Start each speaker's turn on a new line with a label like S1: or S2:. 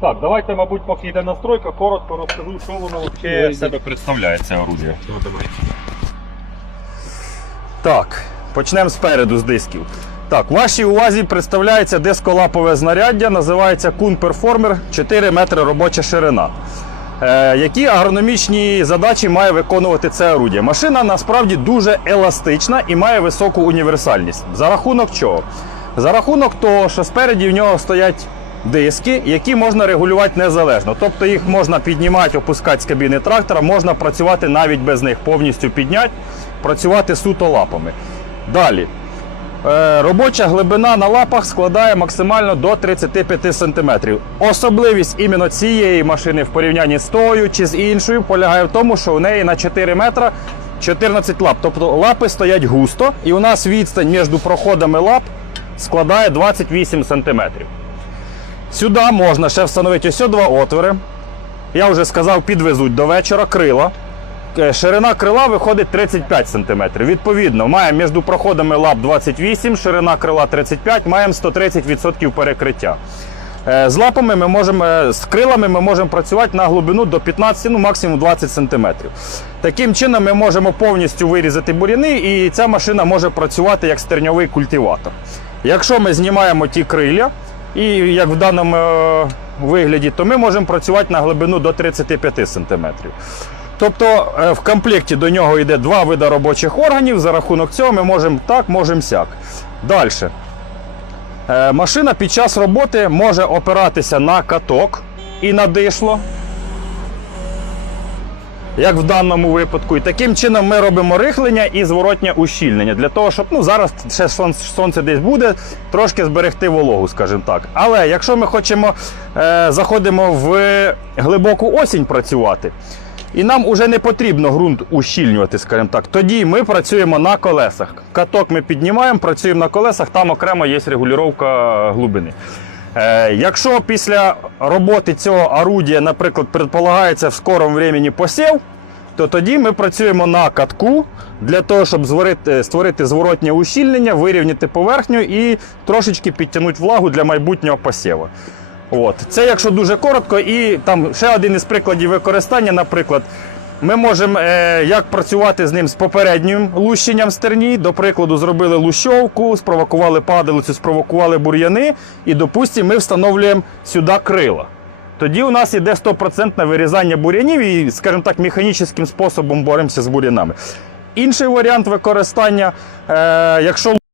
S1: Так, давайте, мабуть, поки йде настройка, коротко розкажу, що воно взагалі себе представляє, це орудие.
S2: Так, почнемо спереду з дисків. Так, вашій увазі представляється дисколапове знаряддя, називається Kun Performer 4 метри робоча ширина. Е, які агрономічні задачі має виконувати це орудие? Машина насправді дуже еластична і має високу універсальність. За рахунок чого? За рахунок того, що спереді в нього стоять диски, які можна регулювати незалежно. Тобто їх можна піднімати, опускати з кабіни трактора, можна працювати навіть без них, повністю підняти, працювати суто лапами. Далі. Е, Робоча глибина на лапах складає максимально до 35 см. Особливість іменно цієї машини в порівнянні з тою чи з іншою полягає в тому, що у неї на 4 метра 14 лап. Тобто лапи стоять густо, і у нас відстань між проходами лап складає 28 см. Сюди можна ще встановити ось два отвори. Я вже сказав, підвезуть до вечора крила. Е, Ширина крила виходить 35 см. Відповідно, маємо між проходами лап 28, ширина крила 35, маємо 130% перекриття. Е, З лапами ми можемо, е, з крилами ми можемо працювати на глибину до 15, ну максимум 20 см. Таким чином ми можемо повністю вирізати буряни, і ця машина може працювати як стерньовий культиватор. Якщо ми знімаємо ті крилля, і як в даному е, вигляді, то ми можемо працювати на глибину до 35 см. Тобто е, в комплекті до нього йде два види робочих органів. За рахунок цього ми можемо так, можемо сяк. Далі. Е, Машина під час роботи може опиратися на каток і на дишло. Як в даному випадку, і таким чином ми робимо рихлення і зворотнє ущільнення для того, щоб ну зараз ще сонце, десь буде, трошки зберегти вологу, скажімо так. Але якщо ми хочемо е, заходимо в глибоку осінь працювати, і нам уже не потрібно ґрунт ущільнювати, скажімо так. Тоді ми працюємо на колесах. Каток ми піднімаємо, працюємо на колесах, там окремо є регулювання глибини. Е, якщо після роботи цього орудія, наприклад, предполагається в скорому времени посів, то тоді ми працюємо на катку для того, щоб зварити, створити зворотнє ущільнення, вирівняти поверхню і трошечки підтягнути влагу для майбутнього посіву. От. Це якщо дуже коротко, і там ще один із прикладів використання, наприклад, ми можемо е, як працювати з ним з попереднім лущенням стерні. До прикладу, зробили лущовку, спровокували падалицю, спровокували бур'яни, і, допустимо, ми встановлюємо сюди крила. Тоді у нас йде 100% вирізання бур'янів і, скажімо так, механічним способом боремося з бур'янами. Інший варіант використання, е, якщо